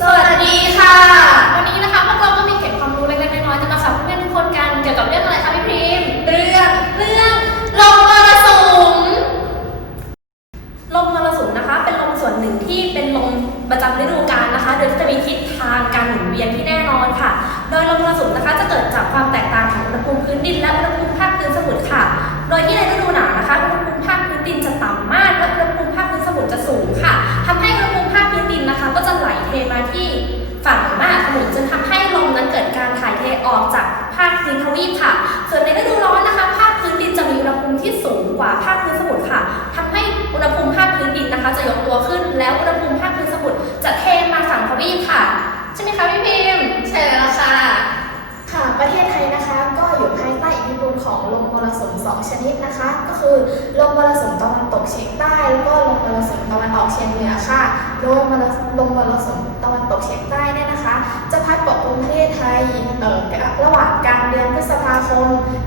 สวัสดีค่ะ วันนี้นะคะพวกเราก็มีเก็บความรู้เล็กๆน้อยๆจะมาฝากเพื่อนๆทุกคนกันเกี่ยวกับเรื่องอะไรคะพี่พริมเรื่องเรื่องลมมรสุมลมมรสุมนะคะ เป็นลมส่วนหนึ่งที่เป็นลมประจำฤดูกาลนะคะ โดยที่จะมีทิศทางการหมุนเวียนที่แน่นอนค่ะ โดยลมมรสุมนะคะจะเกิดจากความแตกต่างของอุณหภูมิพื้นดินและอุณหภูมิภาคพื้นสมุทรค่ะ โดยที่ในฤดูหนาวนะคะอุณหภูมิ 2 ชนิดนะคะ ก็คือลมมรสุมตะวันตกเฉียงใต้ แล้วก็ลมมรสุมตะวันออกเฉียงเหนือค่ะโดยมรลมมรสุมตะวันตกเฉียงใต้เนี่ยนะคะ จะพัดปกคลุมประเทศไทยเออระหว่างกลางเดือนพฤษภาคม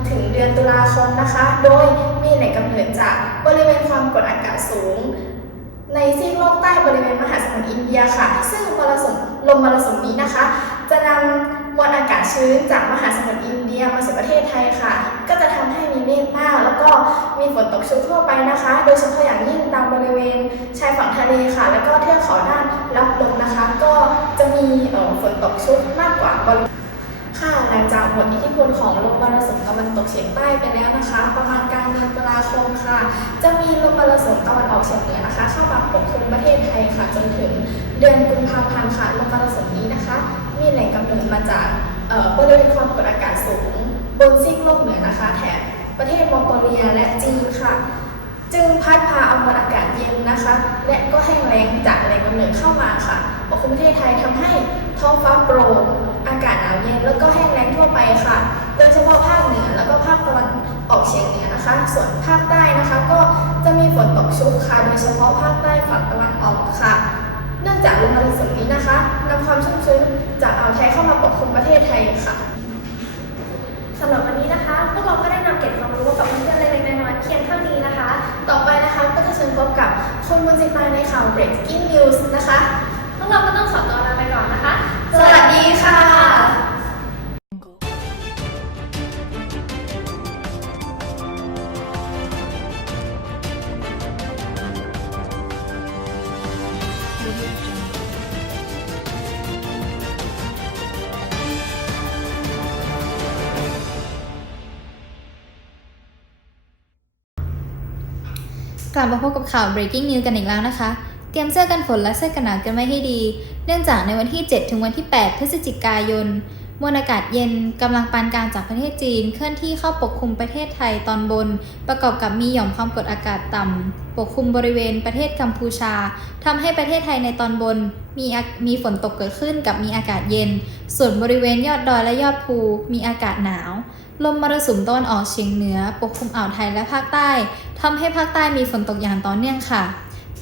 ถึงเดือนตุลาคมนะคะ โดยมีแหล่งกำเนิดจากบริเวณความกดอากาศสูง ในซีกโลกใต้บริเวณมหาสมุทรอินเดียค่ะ ซึ่งมรสุมลมมรสุมนี้นะคะ จะนำ มวลอากาศชื้นจากมหาสมุทรอินเดียมาสู่ประเทศไทยค่ะ ก็จะทำให้มีเมฆมากแล้วก็มีฝนตกชุกทั่วไปนะคะ โดยเฉพาะอย่างยิ่งตามบริเวณชายฝั่งทะเลค่ะ แล้วก็เทือกเขาด้านรับลมนะคะ ก็จะมีฝนตกชุกมากกว่าบริค่ะหลังจากหมดอิทธิพลของลมมรสุมตะวันตกเฉียงใต้ไปแล้วนะคะ ประมาณกลางเดือนตุลาคมค่ะ จะมีลมมรสุมตะวันออกเฉียงเหนือนะคะ เข้ามาปกคลุมประเทศไทยค่ะจนถึงเดือนกุมภาพันธ์ค่ะลมมรสุมนี้นะคะ มีแหล่งกำเนิดมาจากบริเวณความกดอากาศสูง บนซีกโลกเหนือนะคะ แถบประเทศมองโกเลียและจีนค่ะ จึงพัดพาเอามวลอากาศเย็นนะคะ และก็แห้งแล้งจากแหล่งกำเนิดเข้ามาค่ะปกคลุมประเทศไทยทำให้ท้องฟ้าโปร่งอากาศหนาวเย็นแล้วก็แห้งแล้งทั่วไปค่ะ โดยเฉพาะภาคเหนือแล้วก็ภาคตะวันออกเฉียงเหนือนะคะ ส่วนภาคใต้นะคะ ก็จะมีฝนตกชุกค่ะ โดยเฉพาะภาคใต้ฝั่งตะวันออกค่ะ เนื่องจากลมมรสุมนี้นะคะนำความชุ่มชื้นจากอ่าวไทยเข้ามาปกคลุมประเทศไทยค่ะสำหรับวันนี้นะคะพวกเราก็ได้นำเก็บความรู้กับเพื่อนๆเล็กๆน้อยๆเพียงเท่านี้นะคะ ต่อไปนะคะก็จะเชิญพบกับคุณบุญจิตาในข่าว Breaking News นะคะพวกเราก็ต้องขอตัวลาไปก่อนนะคะ สวัสดีค่ะ กลับมาพบกับข่าว breaking news กันอีกแล้วนะคะ เตรียมเสื้อกันฝนและเสื้อกันหนาวกันไว้ให้ดี เนื่องจากในวันที่ 7 ถึงวันที่ 8 พฤศจิกายน มวลอากาศเย็นกำลังปานกลางจากประเทศจีน เคลื่อนที่เข้าปกคลุมประเทศไทยตอนบน ประกอบกับมีหย่อมความกดอากาศต่ำปกคลุมบริเวณประเทศกัมพูชาทำให้ประเทศไทยในตอนบน มีมีฝนตกเกิดขึ้นกับมีอากาศเย็น ส่วนบริเวณยอดดอยและยอดภูมีอากาศหนาว ลมมรสุมตะวันออกเฉียงเหนือ ปกคลุมอ่าวไทยและภาคใต้ทำให้ภาคใต้มีฝนตกอย่างต่อเนื่องค่ะ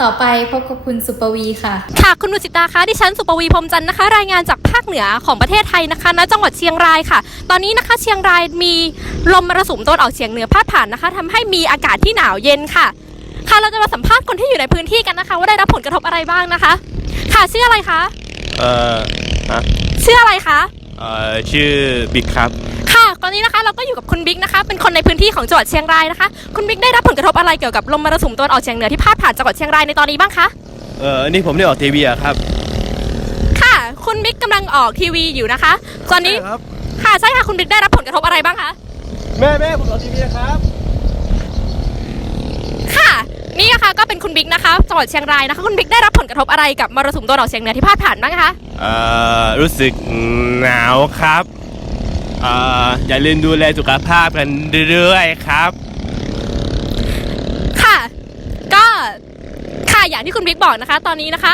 ต่อไปพบกับคุณสุปวีค่ะ ค่ะ คุณนุสิตาคะดิฉันสุปวีพรหมจันทร์นะคะ รายงานจากภาคเหนือของประเทศไทยนะคะณจังหวัดเชียงรายค่ะ ตอนนี้นะคะเชียงรายมีลมมรสุมตะวันออกเฉียงเหนือพาดผ่านนะคะทำให้มีอากาศที่หนาวเย็นค่ะ ค่ะเราจะมาสัมภาษณ์คนที่อยู่ในพื้นที่กันนะคะ ว่าได้รับผลกระทบอะไรบ้างนะคะ ค่ะชื่ออะไรคะเอ่อฮะชื่ออะไรคะเอ่อชื่อบิ๊กครับ ค่ะตอนนี้นะคะเราก็อยู่กับคุณบิ๊กนะคะเป็นคนในพื้นที่ของจังหวัดเชียงรายนะคะ คุณบิ๊กได้รับผลกระทบอะไรเกี่ยวกับลมมรสุมตะวันออกเฉียงเหนือที่พาดผ่านจังหวัดเชียงรายในตอนนี้บ้างคะเอ่อนี่ผมได้ออกทีวีอะครับค่ะ คุณบิ๊กกำลังออกทีวีอยู่นะคะ ตอนนี้ครับค่ะใช่ค่ะคุณบิ๊กได้รับผลกระทบอะไรบ้างคะแม่แม่ผมออกทีวีนะครับค่ะนี่นะคะก็เป็นคุณบิ๊กนะคะจังหวัดเชียงรายนะคะคุณบิ๊กได้รับผลกระทบอะไรกับมรสุมตะวันออกเฉียงเหนือที่พาดผ่านบ้างคะเอ่อรู้สึกหนาวครับเอ่ออย่าลืมดูแลสุขภาพกันเรื่อยๆครับ ค่ะ ก็ค่ะอย่างที่คุณบิ๊กบอกนะคะ ตอนนี้นะคะ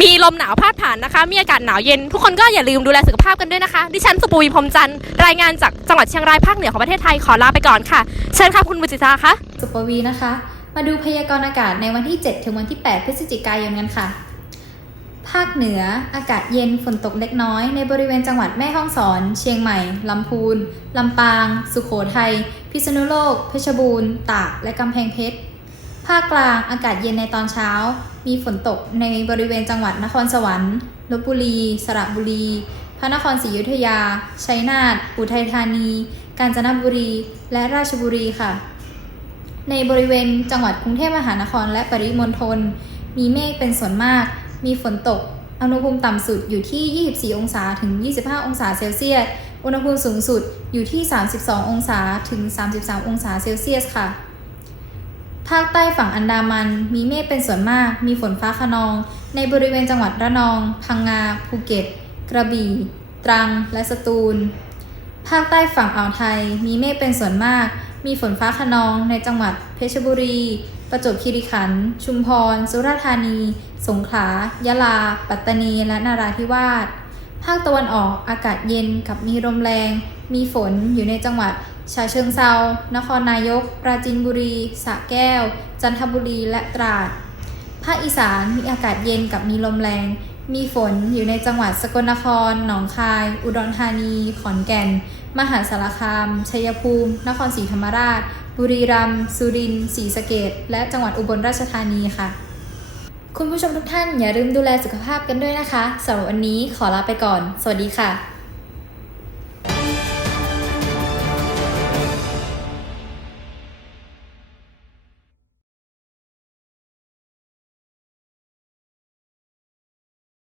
มีลมหนาวพาดผ่านนะคะ มีอากาศหนาวเย็น ทุกคนก็อย่าลืมดูแลสุขภาพกันด้วยนะคะ ดิฉันสุปวีพรหมจันทร์รายงานจากจังหวัดเชียงรายภาคเหนือของประเทศไทยขอลาไปก่อนค่ะ เชิญค่ะคุณบุจิตาคะสุปวีนะคะ มาดูพยากรณ์อากาศในวันที่ 7 ถึงวันที่ 8 พฤศจิกายนกันค่ะ ภาคเหนือ อากาศเย็นฝนตกเล็กน้อย ในบริเวณจังหวัดแม่ฮ่องสอน เชียงใหม่ ลำพูน ลำปาง สุขโขทัย พิษณุโลก เพชรบูรณ์ ตาก และกำแพงเพชร ภาคกลาง อากาศเย็นในตอนเช้า มีฝนตกในบริเวณจังหวัดนครสวรรค์ ลบบุรี สระบุรี พระนครศรีอยุธยา ชัยนาท อุทัยธานี กาญจนบุรี และราชบุรีค่ะ ในบริเวณจังหวัดกรุงเทพมหานครและปริมณฑล มีเมฆเป็นส่วนมาก มีฝนตก อุณหภูมิต่ำสุดอยู่ที่ 24 องศาถึง 25 องศาเซลเซียส อุณหภูมิสูงสุดอยู่ที่ 32 องศาถึง 33 องศาเซลเซียสค่ะ ภาคใต้ฝั่งอันดามันมีเมฆเป็นส่วนมาก มีฝนฟ้าขนอง ในบริเวณจังหวัดระนอง พังงา ภูเก็ต กระบี่ ตรัง และสตูล ภาคใต้ฝั่งอ่าวไทย มีเมฆเป็นส่วนมาก มีฝนฟ้าขนองในจังหวัดเพชรบุรี ประจวบคีรีขันธ์ ชุมพร สุราษฎร์ธานี สงขลา ยะลา ปัตตานี และนาราธิวาส ภาคตะวันออกอากาศเย็นกับมีลมแรง มีฝนอยู่ในจังหวัดฉะเชิงเซา นครนายก ปราจีนบุรี สระแก้ว จันทบุรี และตราด ภาคอีสานมีอากาศเย็นกับมีลมแรง มีฝนอยู่ในจังหวัดสกลนคร หนองคาย อุดรธานี ขอนแก่น มหาสารคาม ชัยภูมิ นครศรีธรรมราช บุรีรัมย์สุรินทร์ศรีสะเกดและจังหวัดอุบลราชธานีค่ะ คุณผู้ชมทุกท่านอย่าลืมดูแลสุขภาพกันด้วยนะคะสำหรับวันนี้ขอลาไปก่อน สวัสดีค่ะ